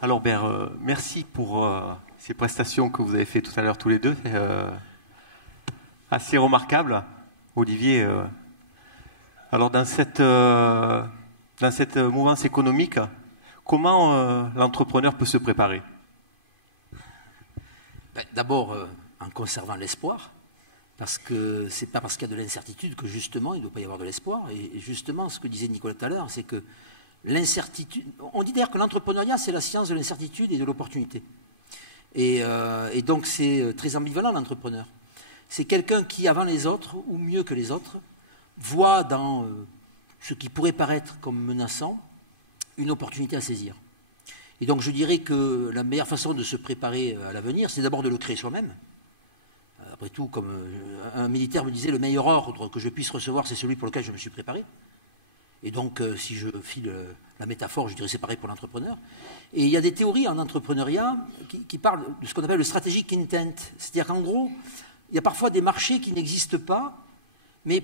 Alors, merci pour ces prestations que vous avez fait tout à l'heure tous les deux. Assez remarquable, Olivier. Alors, dans cette mouvance économique, comment l'entrepreneur peut se préparer? D'abord, en conservant l'espoir, parce que c'est pas parce qu'il y a de l'incertitude que justement il ne doit pas y avoir de l'espoir. Et justement, ce que disait Nicolas tout à l'heure, c'est que l'incertitude. On dit d'ailleurs que l'entrepreneuriat, c'est la science de l'incertitude et de l'opportunité. Et donc, c'est très ambivalent, l'entrepreneur. C'est quelqu'un qui, avant les autres, ou mieux que les autres, voit dans ce qui pourrait paraître comme menaçant une opportunité à saisir. Et donc, je dirais que la meilleure façon de se préparer à l'avenir, c'est d'abord de le créer soi-même. Après tout, comme un militaire me disait, le meilleur ordre que je puisse recevoir, c'est celui pour lequel je me suis préparé. Et donc, si je file la métaphore, je dirais c'est pareil pour l'entrepreneur. Et il y a des théories en entrepreneuriat qui parlent de ce qu'on appelle le strategic intent. C'est-à-dire qu'en gros, il y a parfois des marchés qui n'existent pas, mais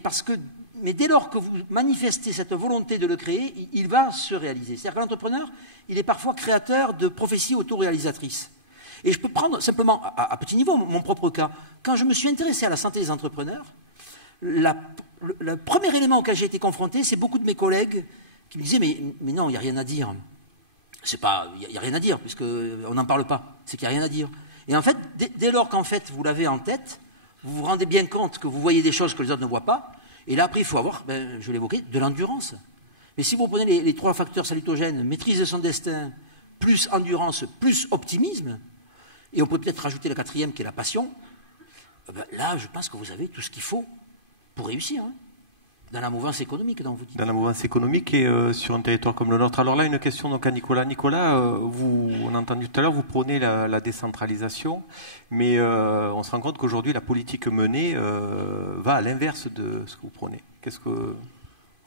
dès lors que vous manifestez cette volonté de le créer, il va se réaliser. C'est-à-dire que l'entrepreneur, il est parfois créateur de prophéties autoréalisatrices. Et je peux prendre simplement, à petit niveau, mon propre cas. Quand je me suis intéressé à la santé des entrepreneurs, le premier élément auquel j'ai été confronté, c'est beaucoup de mes collègues qui me disaient mais non, il n'y a rien à dire. Il n'y a rien à dire, puisqu'on n'en parle pas. C'est qu'il n'y a rien à dire. Et en fait, dès lors qu'en fait vous l'avez en tête, vous vous rendez bien compte que vous voyez des choses que les autres ne voient pas. Et là, après, il faut avoir, je l'évoquais, de l'endurance. Mais si vous prenez les trois facteurs salutogènes, maîtrise de son destin, plus endurance, plus optimisme, et on peut peut-être rajouter la quatrième qui est la passion, là, je pense que vous avez tout ce qu'il faut pour réussir, hein, dans la mouvance économique dont vous dites. Dans la mouvance économique et sur un territoire comme le nôtre. Alors là, une question donc à Nicolas. Nicolas, on a entendu tout à l'heure, vous prônez la décentralisation, mais on se rend compte qu'aujourd'hui, la politique menée va à l'inverse de ce que vous prônez. Qu'est-ce que...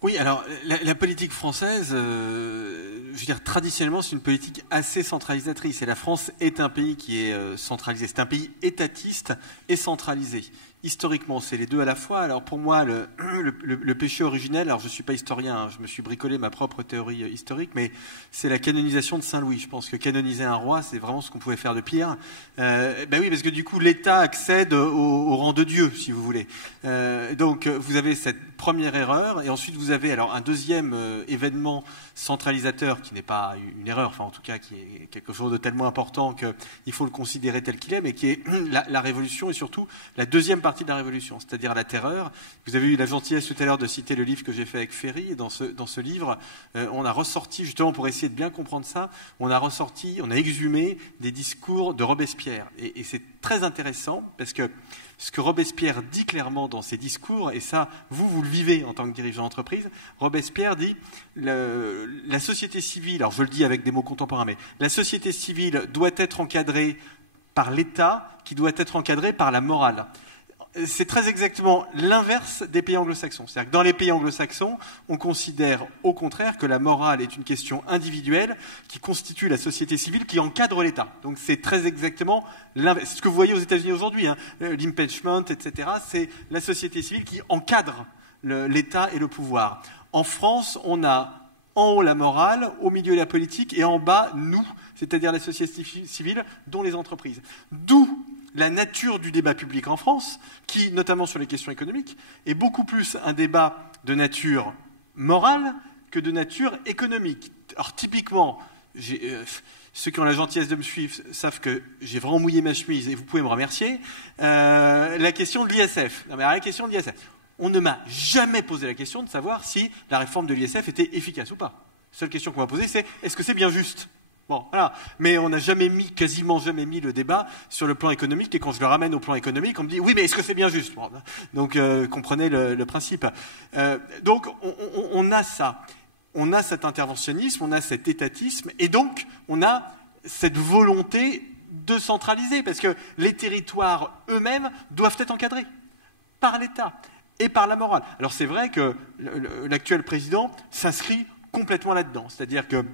Oui, alors la politique française, je veux dire, traditionnellement, c'est une politique assez centralisatrice. Et la France est un pays qui est centralisé. C'est un pays étatiste et centralisé. Historiquement, c'est les deux à la fois. Alors pour moi, le péché originel, alors je ne suis pas historien, hein, je me suis bricolé ma propre théorie historique, mais c'est la canonisation de Saint-Louis. Je pense que canoniser un roi, c'est vraiment ce qu'on pouvait faire de pire. Ben oui, parce que du coup, l'État accède au rang de Dieu, si vous voulez. Donc vous avez cette première erreur, et ensuite vous avez alors un deuxième événement centralisateur qui n'est pas une erreur, enfin en tout cas qui est quelque chose de tellement important qu'il faut le considérer tel qu'il est, mais qui est la révolution et surtout la deuxième partie de la révolution, c'est-à-dire la terreur. Vous avez eu la gentillesse tout à l'heure de citer le livre que j'ai fait avec Ferry, et dans ce livre, on a ressorti, justement pour essayer de bien comprendre ça, on a exhumé des discours de Robespierre, et c'est très intéressant parce que ce que Robespierre dit clairement dans ses discours, et ça, vous le vivez en tant que dirigeant d'entreprise, Robespierre dit la société civile, alors je le dis avec des mots contemporains, mais la société civile doit être encadrée par l'État, qui doit être encadré par la morale. C'est très exactement l'inverse des pays anglo-saxons. C'est-à-dire que dans les pays anglo-saxons, on considère au contraire que la morale est une question individuelle qui constitue la société civile qui encadre l'État. Donc c'est très exactement l'inverse. Ce que vous voyez aux États-Unis aujourd'hui, hein, l'impeachment, etc., c'est la société civile qui encadre l'État et le pouvoir. En France, on a en haut la morale, au milieu la politique et en bas nous, c'est-à-dire la société civile, dont les entreprises. D'où la nature du débat public en France, qui, notamment sur les questions économiques, est beaucoup plus un débat de nature morale que de nature économique. Alors typiquement, ceux qui ont la gentillesse de me suivre savent que j'ai vraiment mouillé ma chemise et vous pouvez me remercier. La question de l'ISF. La question de l'ISF. On ne m'a jamais posé la question de savoir si la réforme de l'ISF était efficace ou pas. La seule question qu'on m'a posée, c'est est-ce que c'est bien juste ? Bon, voilà. Mais on n'a quasiment jamais mis le débat sur le plan économique. Et quand je le ramène au plan économique, on me dit oui, mais est-ce que c'est bien juste? Bon, donc, comprenez le principe. Donc, on a ça. On a cet interventionnisme, on a cet étatisme, et donc, on a cette volonté de centraliser, parce que les territoires eux-mêmes doivent être encadrés par l'État et par la morale. Alors, c'est vrai que l'actuel président s'inscrit complètement là-dedans. C'est-à-dire que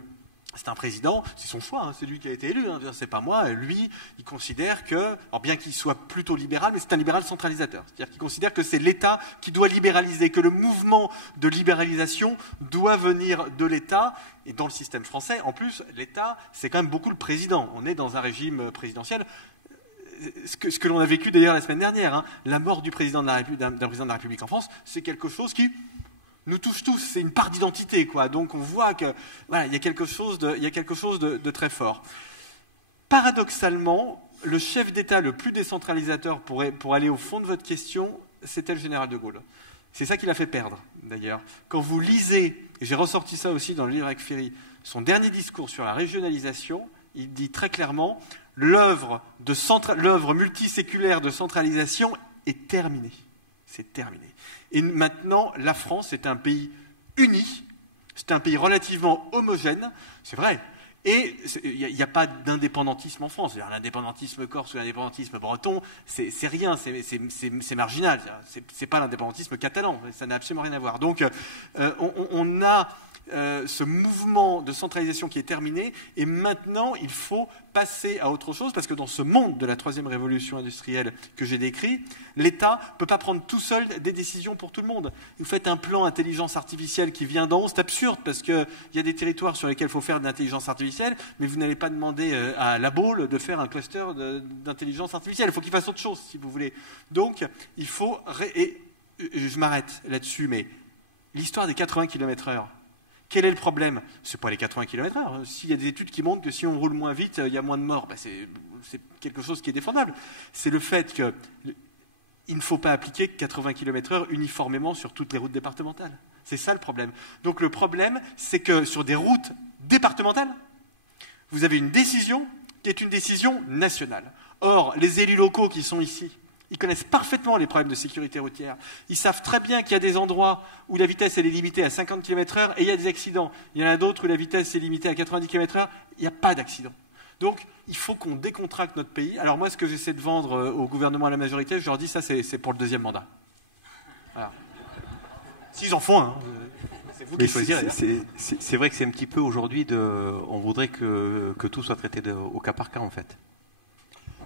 C'est un président, c'est son choix, hein, c'est lui qui a été élu, hein, c'est pas moi. Lui, il considère que, alors bien qu'il soit plutôt libéral, mais c'est un libéral centralisateur. C'est-à-dire qu'il considère que c'est l'État qui doit libéraliser, que le mouvement de libéralisation doit venir de l'État. Et dans le système français, en plus, l'État, c'est quand même beaucoup le président. On est dans un régime présidentiel. Ce que l'on a vécu d'ailleurs la semaine dernière, hein, la mort du président d'un président de la République en France, c'est quelque chose qui nous touche tous, c'est une part d'identité, quoi. Donc on voit que voilà, il y a quelque chose de très fort. Paradoxalement, le chef d'État le plus décentralisateur pour aller au fond de votre question, c'était le général de Gaulle. C'est ça qui l'a fait perdre, d'ailleurs. Quand vous lisez, et j'ai ressorti ça aussi dans le livre avec Ferry, son dernier discours sur la régionalisation, il dit très clairement l'œuvre multiséculaire de centralisation est terminée. C'est terminé. Et maintenant, la France est un pays uni, c'est un pays relativement homogène, c'est vrai. Et il n'y a pas d'indépendantisme en France. L'indépendantisme corse ou l'indépendantisme breton, c'est rien, c'est marginal. C'est pas l'indépendantisme catalan, ça n'a absolument rien à voir. Donc, on a ce mouvement de centralisation qui est terminé, et maintenant il faut passer à autre chose, parce que dans ce monde de la troisième révolution industrielle que j'ai décrit, l'État ne peut pas prendre tout seul des décisions pour tout le monde. Vous faites un plan intelligence artificielle qui vient d'en haut, c'est absurde, parce qu'il y a des territoires sur lesquels il faut faire de l'intelligence artificielle, mais vous n'allez pas demander à la Baule de faire un cluster d'intelligence artificielle. Il faut qu'il fasse autre chose, si vous voulez. Donc, il faut... Et je m'arrête là-dessus, mais l'histoire des 80 km/h, quel est le problème? Ce n'est pas les 80 km/h. S'il y a des études qui montrent que si on roule moins vite, il y a moins de morts, ben c'est quelque chose qui est défendable. C'est le fait qu'il ne faut pas appliquer 80 km/h uniformément sur toutes les routes départementales. C'est ça le problème. Donc le problème, c'est que sur des routes départementales, vous avez une décision qui est une décision nationale. Or, les élus locaux qui sont ici, ils connaissent parfaitement les problèmes de sécurité routière. Ils savent très bien qu'il y a des endroits où la vitesse elle est limitée à 50 km/h et il y a des accidents. Il y en a d'autres où la vitesse est limitée à 90 km/h, il n'y a pas d'accident. Donc, il faut qu'on décontracte notre pays. Alors moi, ce que j'essaie de vendre au gouvernement à la majorité, je leur dis, ça c'est pour le deuxième mandat. Voilà. S'ils en font un, c'est vous qui choisirez. C'est vrai que c'est un petit peu aujourd'hui, on voudrait que tout soit traité au cas par cas, en fait.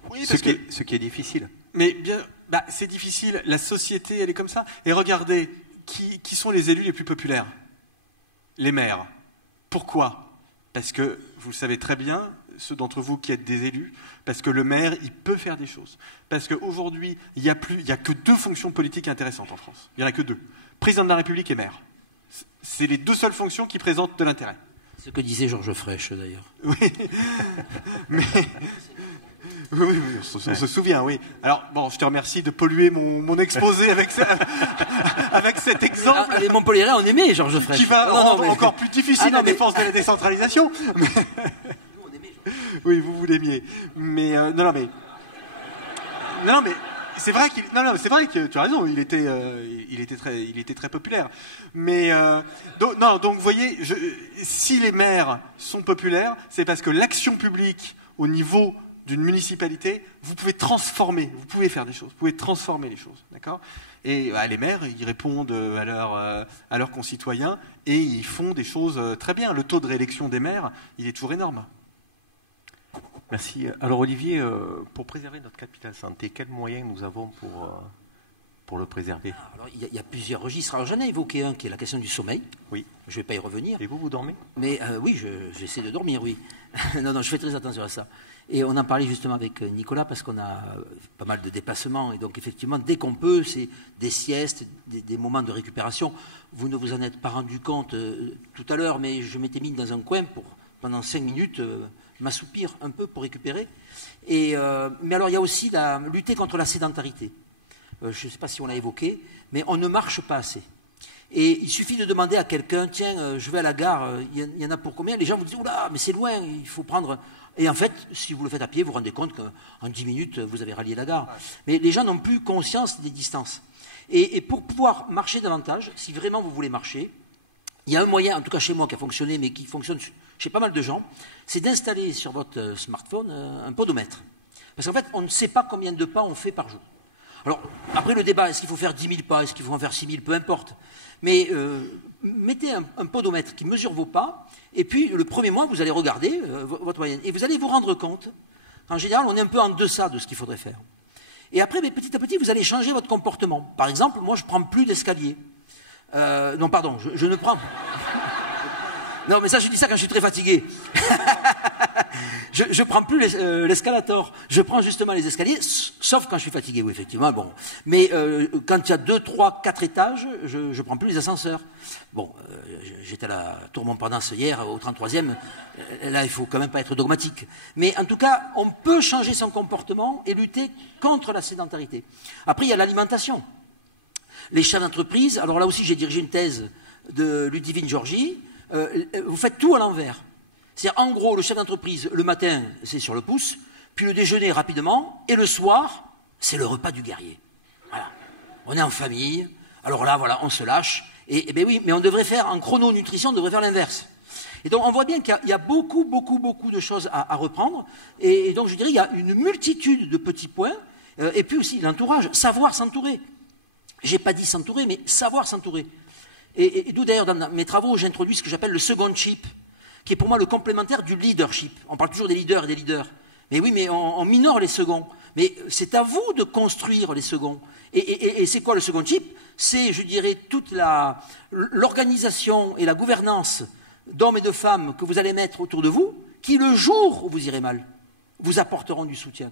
Oui, ce qui est difficile. Mais bien, c'est difficile. La société, elle est comme ça. Et regardez, qui sont les élus les plus populaires? Les maires. Pourquoi? Parce que, vous le savez très bien, ceux d'entre vous qui êtes des élus, parce que le maire, il peut faire des choses. Parce qu'aujourd'hui, il n'y a que 2 fonctions politiques intéressantes en France. Il n'y en a que 2. Président de la République et maire. C'est les 2 seules fonctions qui présentent de l'intérêt. Ce que disait Georges Frêche, d'ailleurs. Oui, mais... Oui, on se souvient, oui. Alors, bon, je te remercie de polluer mon exposé avec cet exemple. Les Montpelliérains, on aimait Georges Frêche. Qui va rendre encore plus difficile la défense de la décentralisation. Mais... Oui, vous l'aimiez. Mais, non, mais c'est vrai que tu as raison, il était très populaire. Mais, donc, vous voyez, si les maires sont populaires, c'est parce que l'action publique au niveau d'une municipalité, vous pouvez transformer, vous pouvez faire des choses, vous pouvez transformer les choses, d'accord? Et les maires, ils répondent à leurs concitoyens et ils font des choses très bien. Le taux de réélection des maires, il est toujours énorme. Merci. Alors Olivier, pour préserver notre capital santé, quels moyens nous avons pour le préserver? Alors, il y a plusieurs registres. Alors j'en ai évoqué un qui est la question du sommeil. Oui. Je ne vais pas y revenir. Et vous dormez? Mais oui, j'essaie de dormir, oui. non, je fais très attention à ça. Et on en parlait justement avec Nicolas parce qu'on a pas mal de déplacements. Et donc effectivement, dès qu'on peut, c'est des siestes, des moments de récupération. Vous ne vous en êtes pas rendu compte tout à l'heure, mais je m'étais mis dans un coin pour, pendant 5 minutes, m'assoupir un peu pour récupérer. Mais alors, il y a aussi lutter contre la sédentarité. Je ne sais pas si on l'a évoqué, mais on ne marche pas assez. Et il suffit de demander à quelqu'un, tiens, je vais à la gare, il y en a pour combien? Les gens vous disent, oula, mais c'est loin, il faut prendre... Et en fait, si vous le faites à pied, vous vous rendez compte qu'en 10 minutes, vous avez rallié la gare. Mais les gens n'ont plus conscience des distances. Et pour pouvoir marcher davantage, si vraiment vous voulez marcher, il y a un moyen, en tout cas chez moi, qui a fonctionné, mais qui fonctionne chez pas mal de gens, c'est d'installer sur votre smartphone un podomètre. Parce qu'en fait, on ne sait pas combien de pas on fait par jour. Alors, après le débat, est-ce qu'il faut faire 10 000 pas, est-ce qu'il faut en faire 6 000, peu importe. Mais mettez un podomètre qui mesure vos pas, et puis le premier mois, vous allez regarder votre moyenne. Et vous allez vous rendre compte qu'en général, on est un peu en deçà de ce qu'il faudrait faire. Et après, mais petit à petit, vous allez changer votre comportement. Par exemple, moi, je ne prends plus d'escalier. Non, pardon, je ne prends... Non, mais ça, je dis ça quand je suis très fatigué. Je prends plus l'escalator. Je prends justement les escaliers, sauf quand je suis fatigué, oui, effectivement. Bon. Mais quand il y a 2, 3, 4 étages, je prends plus les ascenseurs. Bon, j'étais à la Tour Montparnasse hier, au 33e. Là, il faut quand même pas être dogmatique. Mais en tout cas, on peut changer son comportement et lutter contre la sédentarité. Après, il y a l'alimentation. Les chefs d'entreprise, alors là aussi, j'ai dirigé une thèse de Ludivine Georgie. Vous faites tout à l'envers. C'est-à-dire, en gros, le chef d'entreprise, le matin, c'est sur le pouce, puis le déjeuner rapidement, et le soir, c'est le repas du guerrier. Voilà. On est en famille, alors là, voilà, on se lâche, et ben oui, mais on devrait faire, en chrononutrition, on devrait faire l'inverse. Et donc, on voit bien qu'il y a beaucoup de choses à reprendre, et donc, je dirais, il y a une multitude de petits points, et puis aussi l'entourage, savoir s'entourer. J'ai pas dit s'entourer, mais savoir s'entourer. Et d'où d'ailleurs, dans mes travaux, j'introduis ce que j'appelle le second chip, qui est pour moi le complémentaire du leadership. On parle toujours des leaders et des leaders. Mais oui, mais on minore les seconds. Mais c'est à vous de construire les seconds. Et c'est quoi le second chip? C'est, je dirais, toute l'organisation et la gouvernance d'hommes et de femmes que vous allez mettre autour de vous, qui, le jour où vous irez mal, vous apporteront du soutien.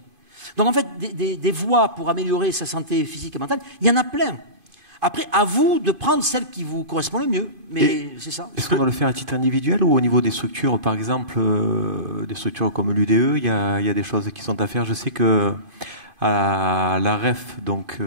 Donc en fait, des voies pour améliorer sa santé physique et mentale, il y en a plein. Après, à vous de prendre celle qui vous correspond le mieux. Mais c'est ça. Est-ce qu'on doit le faire à titre individuel ou au niveau des structures, par exemple, des structures comme l'UDE, il y a des choses qui sont à faire. Je sais que à la REF, donc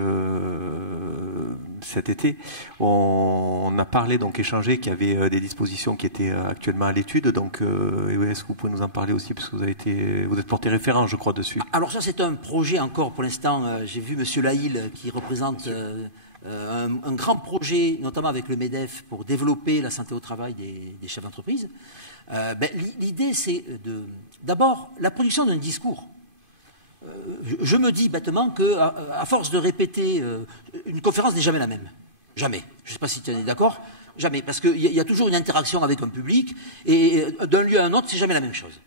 cet été, on a parlé, donc échangé, qu'il y avait des dispositions qui étaient actuellement à l'étude. Donc, est-ce que vous pouvez nous en parler aussi, parce que vous êtes porté référent, je crois, dessus. Alors ça, c'est un projet encore pour l'instant. J'ai vu M. Laïl qui représente un grand projet, notamment avec le MEDEF, pour développer la santé au travail des chefs d'entreprise. L'idée, c'est d'abord la production d'un discours. Je me dis bêtement qu'à force de répéter, une conférence n'est jamais la même. Jamais. Je ne sais pas si tu es d'accord. Jamais. Parce qu'il y a toujours une interaction avec un public, et d'un lieu à un autre, c'est jamais la même chose.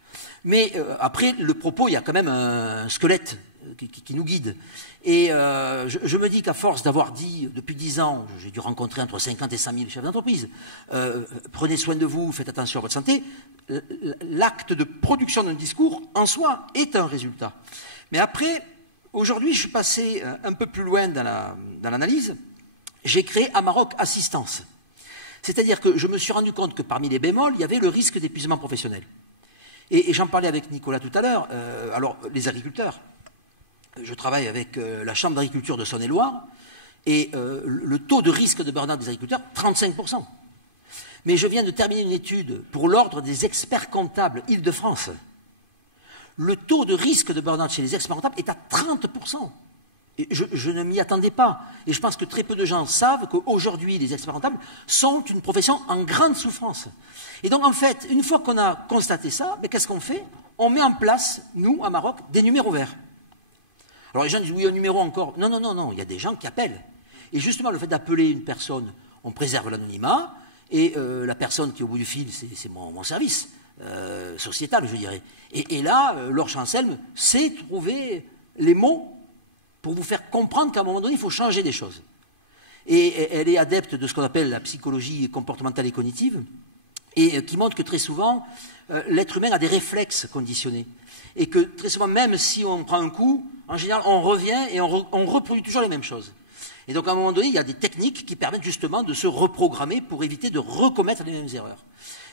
Mais après, le propos, il y a quand même un squelette qui nous guide. Et je me dis qu'à force d'avoir dit, depuis 10 ans, j'ai dû rencontrer entre 50 et 100 000 chefs d'entreprise, prenez soin de vous, faites attention à votre santé, l'acte de production d'un discours, en soi, est un résultat. Mais après, aujourd'hui, je suis passé un peu plus loin dans l'analyse. J'ai créé Amaroc Assistance. C'est-à-dire que je me suis rendu compte que parmi les bémols, il y avait le risque d'épuisement professionnel. Et j'en parlais avec Nicolas tout à l'heure. Alors, les agriculteurs. Je travaille avec la Chambre d'agriculture de Saône-et-Loire, et le taux de risque de burn-out des agriculteurs, 35%. Mais je viens de terminer une étude pour l'Ordre des experts comptables Île-de-France. Le taux de risque de burn-out chez les experts comptables est à 30%. Et je ne m'y attendais pas. Et je pense que très peu de gens savent qu'aujourd'hui, les experts comptables sont une profession en grande souffrance. Et donc, en fait, une fois qu'on a constaté ça, qu'est-ce qu'on fait? On met en place, nous, à Maroc, des numéros verts. Alors les gens disent, oui, un numéro encore. Non, non, non, non, il y a des gens qui appellent. Et justement, le fait d'appeler une personne, on préserve l'anonymat, et la personne qui est au bout du fil, c'est mon service sociétal, je dirais. Et là, Laure Chancel sait trouver les mots pour vous faire comprendre qu'à un moment donné, il faut changer des choses. Et elle est adepte de ce qu'on appelle la psychologie comportementale et cognitive, et qui montre que très souvent, l'être humain a des réflexes conditionnés. Et que très souvent, même si on prend un coup, en général, on revient et on reproduit toujours les mêmes choses. Et donc, à un moment donné, il y a des techniques qui permettent justement de se reprogrammer pour éviter de recommettre les mêmes erreurs.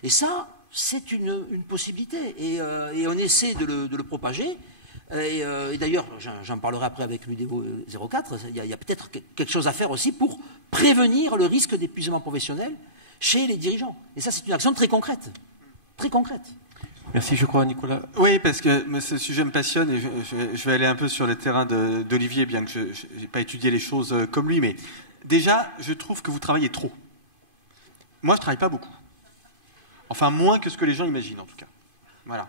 Et ça, c'est une possibilité. Et on essaie de le propager. Et d'ailleurs, j'en parlerai après avec l'UDEO 04, il y a peut-être quelque chose à faire aussi pour prévenir le risque d'épuisement professionnel chez les dirigeants. Et ça, c'est une action très concrète. Très concrète. Merci, je crois, Nicolas. Oui, parce que ce sujet me passionne et je vais aller un peu sur le terrain d'Olivier, bien que je n'ai pas étudié les choses comme lui. Mais déjà, je trouve que vous travaillez trop. Moi, je ne travaille pas beaucoup. Enfin, moins que ce que les gens imaginent, en tout cas. Voilà.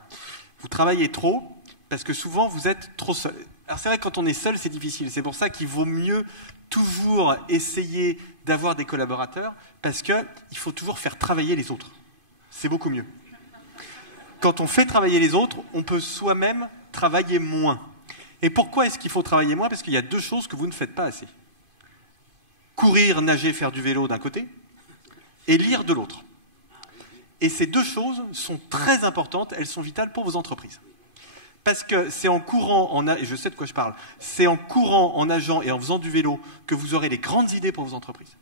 Vous travaillez trop parce que souvent, vous êtes trop seul. Alors c'est vrai que quand on est seul, c'est difficile. C'est pour ça qu'il vaut mieux toujours essayer d'avoir des collaborateurs, parce qu'il faut toujours faire travailler les autres. C'est beaucoup mieux. Quand on fait travailler les autres, on peut soi-même travailler moins. Et pourquoi est-ce qu'il faut travailler moins? Parce qu'il y a 2 choses que vous ne faites pas assez. Courir, nager, faire du vélo d'un côté, et lire de l'autre. Et ces 2 choses sont très importantes, elles sont vitales pour vos entreprises. Parce que c'est en courant, et je sais de quoi je parle, c'est en courant, en nageant et en faisant du vélo que vous aurez les grandes idées pour vos entreprises.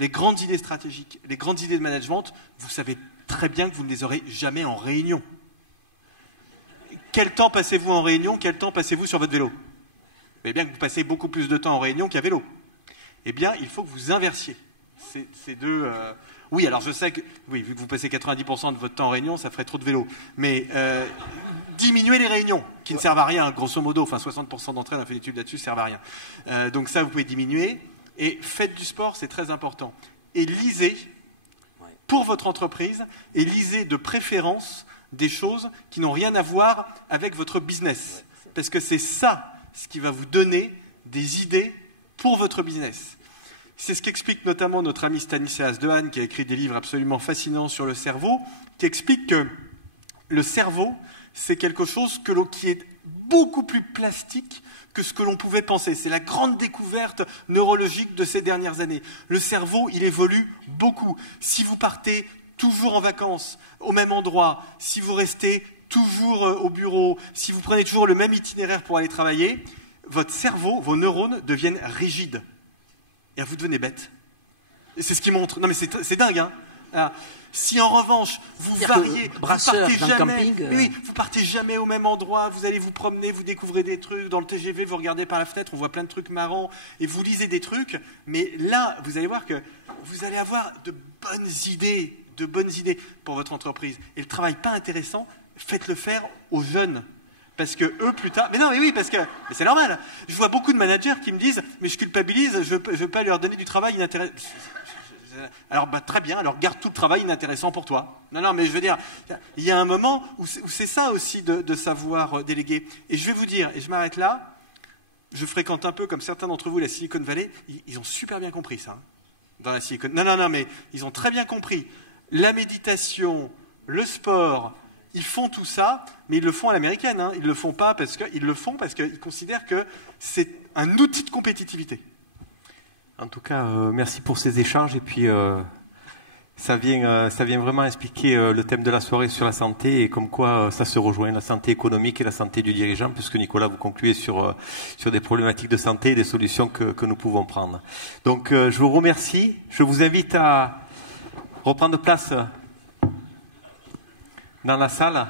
Les grandes idées stratégiques, les grandes idées de management, vous savez très bien que vous ne les aurez jamais en réunion. Quel temps passez-vous en réunion? Quel temps passez-vous sur votre vélo? Vous voyez bien que vous passez beaucoup plus de temps en réunion qu'à vélo. Eh bien, il faut que vous inversiez ces 2... Oui, alors je sais que, oui, vu que vous passez 90% de votre temps en réunion, ça ferait trop de vélo. Mais diminuez les réunions, qui ne servent à rien, grosso modo. Enfin, 60% d'entre elles, on a fait une étude là-dessus, ne servent à rien. Donc ça, vous pouvez diminuer. Et faites du sport, c'est très important. Et lisez pour votre entreprise, et lisez de préférence des choses qui n'ont rien à voir avec votre business. Parce que c'est ça, ce qui va vous donner des idées pour votre business. C'est ce qu'explique notamment notre ami Stanislas Dehaene, qui a écrit des livres absolument fascinants sur le cerveau, qui explique que le cerveau, c'est quelque chose qui est beaucoup plus plastique que ce que l'on pouvait penser. C'est la grande découverte neurologique de ces dernières années. Le cerveau, il évolue beaucoup. Si vous partez toujours en vacances, au même endroit, si vous restez toujours au bureau, si vous prenez toujours le même itinéraire pour aller travailler, votre cerveau, vos neurones deviennent rigides. Et vous devenez bête. Et c'est ce qui montre. Non mais c'est dingue, hein. Alors, si en revanche vous variez, vous partez jamais, oui, vous partez jamais au même endroit, vous allez vous promener, vous découvrez des trucs, dans le TGV vous regardez par la fenêtre, on voit plein de trucs marrants, et vous lisez des trucs, mais là vous allez voir que vous allez avoir de bonnes idées pour votre entreprise. Et le travail pas intéressant, faites-le faire aux jeunes. Parce que eux, plus tard... Mais non, mais oui, parce que... Mais c'est normal. Je vois beaucoup de managers qui me disent « Mais je culpabilise, je veux pas leur donner du travail inintéressant. » Alors, très bien, alors garde tout le travail inintéressant pour toi. Non, mais je veux dire, il y a un moment où c'est ça aussi de savoir déléguer. Et je vais vous dire, et je m'arrête là, je fréquente un peu, comme certains d'entre vous, la Silicon Valley, ils ont super bien compris ça. Hein, dans la Silicon... Non, mais ils ont très bien compris. La méditation, le sport... Ils font tout ça, mais ils le font à l'américaine. Hein. Ils le font pas parce qu'ils considèrent que c'est un outil de compétitivité. En tout cas, merci pour ces échanges. Et puis, ça vient vraiment expliquer le thème de la soirée sur la santé et comme quoi ça se rejoint, la santé économique et la santé du dirigeant, puisque Nicolas, vous concluez sur des problématiques de santé et des solutions que nous pouvons prendre. Donc, je vous remercie. Je vous invite à reprendre place dans la salle.